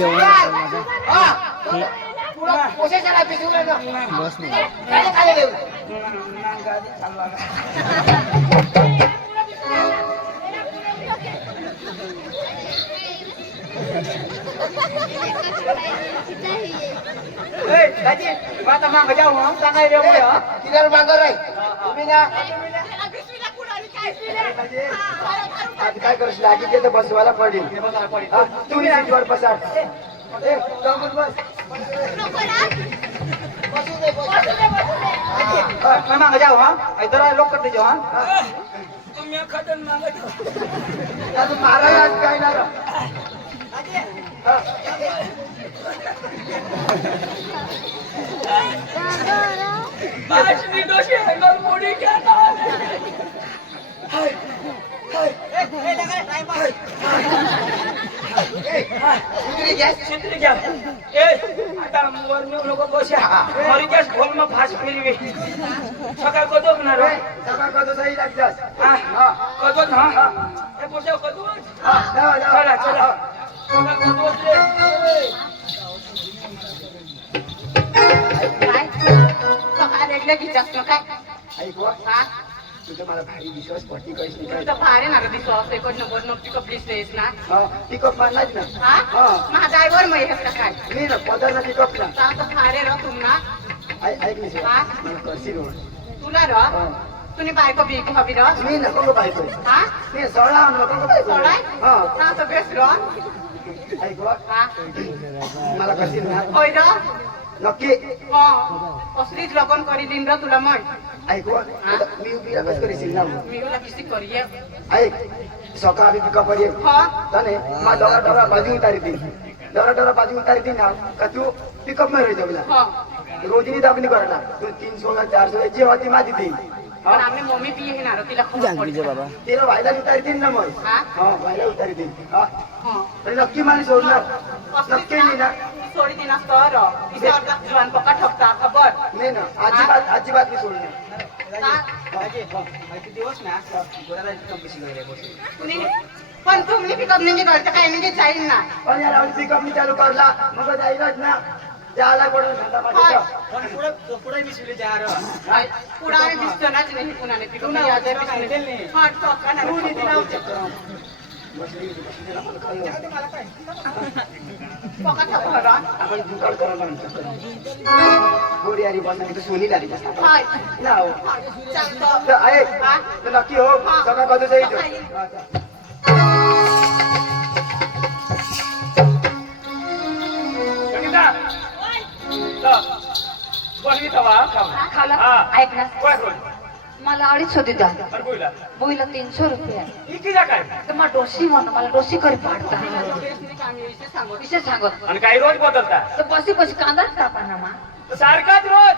बस आता मागं जाऊ मग सांगायला किती मागं राहील तुम्ही ना आज काय करू लागी ते बसवायला पडेल तुम्ही सीटवर बसा मागं जाऊ हा इधर लोक करते जाऊ हा तुम्ही महाराज काय ना सकाळ कतो होणार सकाळ कतो सही लागतात कतो ना चला चला सकाळ कतो सकाळ एकल्या घिचास काय ऐकू तुझं मला भारी विश्वास पट्टी कळीस नाही तुझं भारी ना दिसो एकच नंबर मग पिकअप दिसतेस ना पिकअप मारलाच ना हा माझा ड्रायव्हर मग येस का काय मी ना पदार पिकअप ना तर भारे र तुम ना ऐक नाही मला करशी रोड तुला र तुने बायको बिक हवी र मी नको गो बायको हा मी सोळा नको गो बायको सोडाय ना तर बेस र ऐकू हा मला करशी ना होय र नक्की हा असलीच लगन करी दिन र तुला मग ऐकू मी उभी कस करीशील ना मी तुला किसी करिये ऐक सकाळ आम्ही पिकअप वर येऊ हा तने मा डोरा डोरा बाजू उतारी दी डोरा डोरा बाजू उतारी दी ना का तू पिकअप में रह जाऊला हा रोजनी दाबणी करला तू 300 ना 400 जी होती माझी दी पण आम्ही मम्मी पी येणार तिला खूप बाबा तिला व्हायला उतारी दी ना मग हा व्हायला उतारी दी हा हा तर नक्की मला सोडणार नक्की नाही ना सोडी दिना तर इथे अर्धा जुवान पक्का ठपता खबर नाही ना अजिबात मी सोडणार किती दिवस ना गोराला कशी गेले पण तुम्ही पिकअप म्हणजे करता काय म्हणजे जाईल ना पण यार पिकअप मी चालू करला मग जाईलच ना त्याला पडून घंटा माझ्या पुढे मिसली यार पुढे दिसतोच नाही पुन्हा पिकअप हाट पक्का ना तू नीती लावू पक्का ठपला आपण दुकान करायला गोडी आरी बसणार तर सोनी लागली हाय ना हो चालतो आहे तर नक्की हो सगळं कधी जाईल ऐक ना मला 250 द्या बोईला 300 रुपये तर मग डोशी म्हणून मला डोशी करी पाडता विषय सांगत आणि काही रोज बदलता तर बसी बसी कांदाच कापा ना मा सारखाच रोज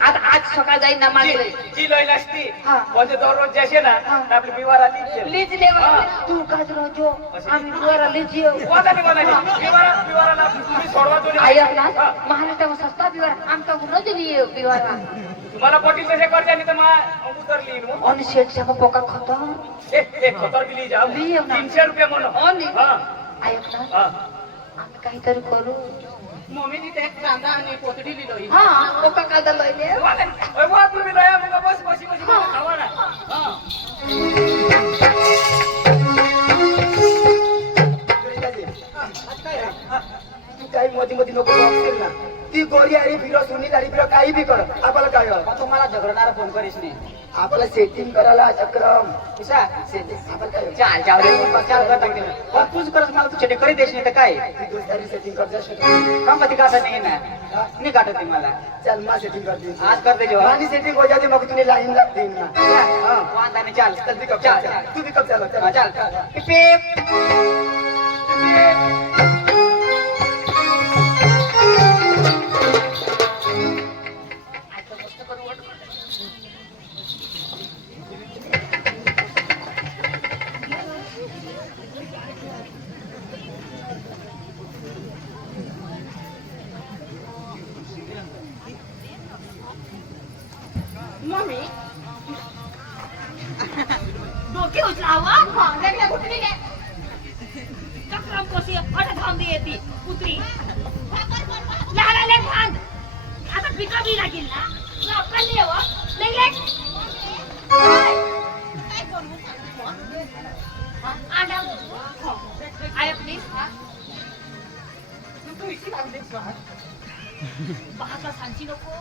आता आज सकाळ जाईल ना माझी जी लई नसती म्हणजे दररोज जसे ना आपली बिवारा लीज ले तू काज रोजो आम्ही बिवारा लीज बिवाराला तुम्ही सोडवा तुम्ही आई आपला महाराष्ट्रामध्ये सस्ता बिवारा आमचा गुन्हा दिली बिवारा मला पोटी कसे करते आणि तर मग उतरली आणि शेटच्या पोका खतम खतर दिली जाऊ 300 रुपये म्हणून ऐक ना आम्ही काहीतरी करू मम्मी तिथे एक कांदा आणि पोतडी लिहिली हा पोका कांदा लयले तुम्ही लया मग बस बसी बसी खावा ना काही मध्ये मध्ये नको असेल ना ती गोरी आरी फिरो सुनील आरी फिरो काही बी कर आपल्याला काय तुम्हाला झगडणारा फोन करीस नाही आपल्याला सेटिंग करायला चक्रम कसा सेटिंग आपण काय चाल जाऊ तूच करत मला तुझ्या करी देश नाही तर काय दुसरी सेटिंग करता शकतो कंपनी काढत नाही ना नाही काढत मला चल मा सेटिंग करते आज करते जो माझी सेटिंग हो जाते मग तुम्ही लाईन लागते ना वांदा नाही चाल चल पिकअप चाल तू पिकअप चाल चाल मम्मी डोके उचलावा पिकअपली लागेल ना तू अक्कल नाही हो लई काय करू आडा आय प्लीज तू इथे लागली बाका सांची नको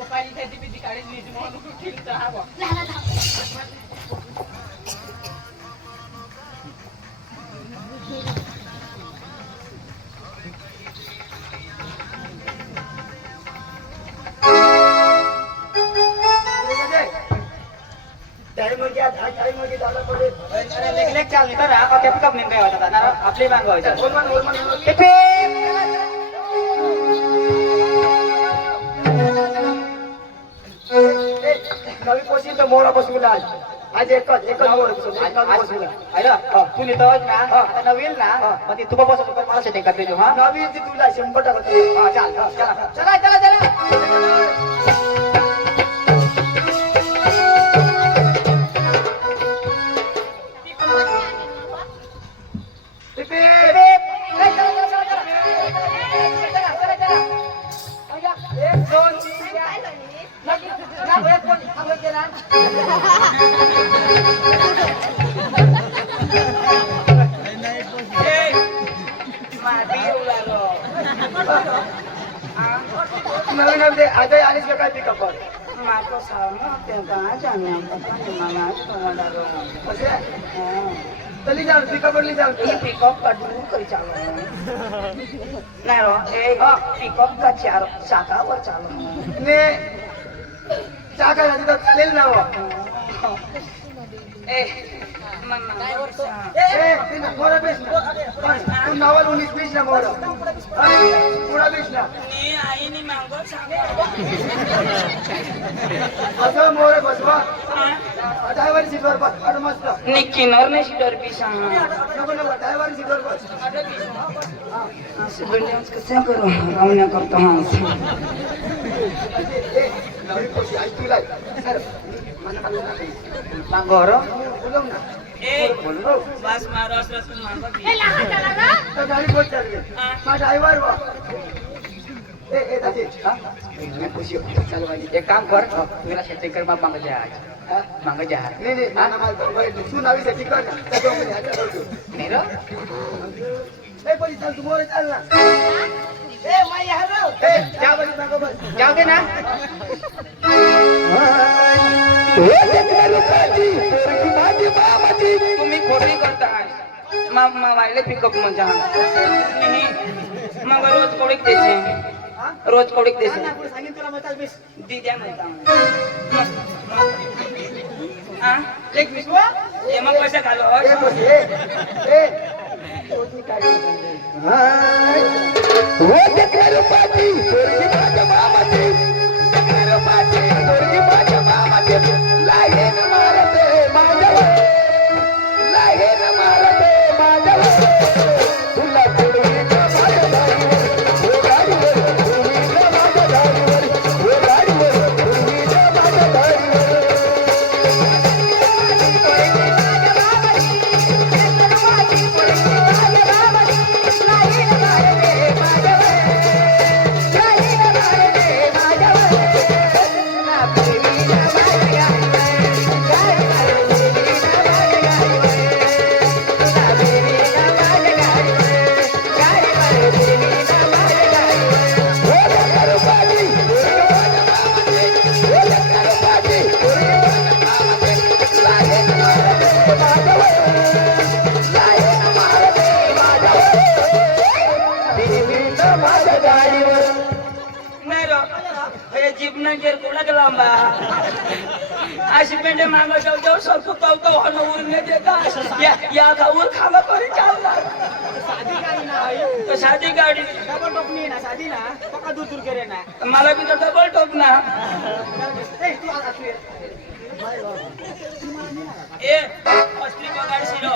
ओपाली त्याची पिती काढून नीट म्हणून ठीक तर हवं लेख चालली तर आपल्या पिकअप नेम काय होता ना आपली बांग व्हायचं नवी पोशी तर मोरा बसविला आज एकच मोर तू नेतो ना आता नवीन ना मग ती तुला बसवतो पण मला शेती करते हा नवीन ती तुला 100% हा चाल चला चला चला नवीन नवीन आजही आलीस का काय पिकअप माझं सामना त्यांचा जाणे चली जाऊ पिकअप जाऊ पिकअप का दूर करी चालू नाही रो पिकअप का चार शाखावर चालू ने चाका तिथं चालेल ना मोरा बेस ना तू नावाला 19-20 ना मोरा पुढा बेस ना असं मोर बसवा ड्रायव्हर सीटवर बस अरे मस्त निक्की नॉर्मल सीटर बी सांग नको नको ड्रायव्हर सीटवर बस कसं करू रावण्या करतो हा नवीन कोशी आज तुला सर घर बोलव ना बस मारो असलं तू मागं हे लहान झाला ना तर गाडी कोण चालली माझा ड्रायव्हर वा ए दादी मैं खुशी चालवायची एक काम कर तुला शेती कर मग मागं जा मागं जा नाही नाही नाना मला तू नावी साठी कर ना त्याच्यामध्ये हात लावतो नाही रो ए पोलीस चाल तू मोरे चाल ना ए माई हॅलो ए जा बस मागं बस जाऊ दे ना तुम्ही खोटी करताय मग वायले पिकअप म्हणजे मग रोज कोडीक देते रोज कोडीक देते सांगितलं तुला मताल बेस दिद्या म्हणता एक विश्वा ये मग पैसे घालो ए पोलीस ए पोलीस काय जीवना गेर कोणा गेला बा अशी पेंडे मागं जाऊ जाऊ सरतो तो तो हन उरने देता या का उर खावा करी चालला साधी गाडी ना आहे तो साधी गाडी डबल टोपनी ना साधी ना पक्का दूर दूर करे ना मला बी तो डबल टोप ना ए तू आता तू ए असली गाडी सिरो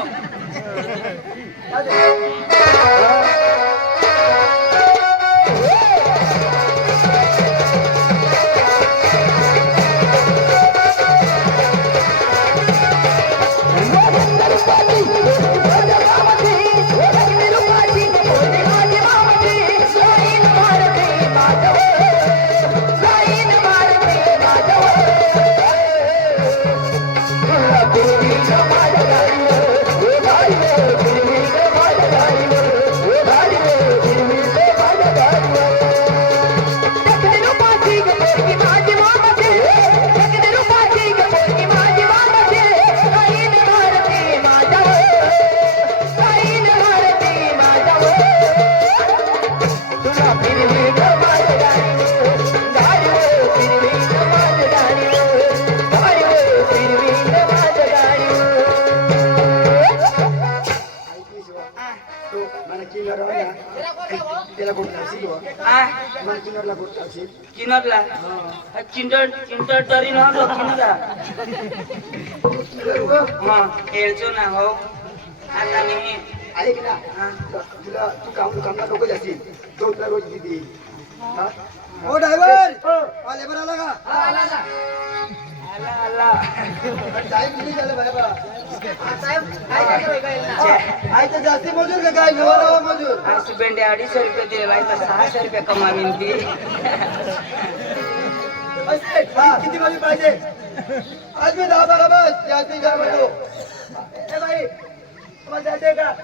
Bye. त्याला कुठं टाकशील हो? हा मला किनारला कुठं टाकशील? किनरला चिंटड चिंटड तरी नव्हतो किनरा मग खेळचो ना हो आता मी ऐक ना हा. तुला तू कामला नको जाशील तो तुला रोज देते हो ड्रायव्हर लेबर आला का आला आला टाइम किती झालं बाबा आयचं जास्ती मजूर का काय नवा मजूर आज बेंडे 250 रुपये दिले तर 600 रुपये कमावीन ती किती मजूर पाहिजे आज मी 10-12 बस जास्ती काय म्हणतो ए बाई तुम्हाला जायचंय का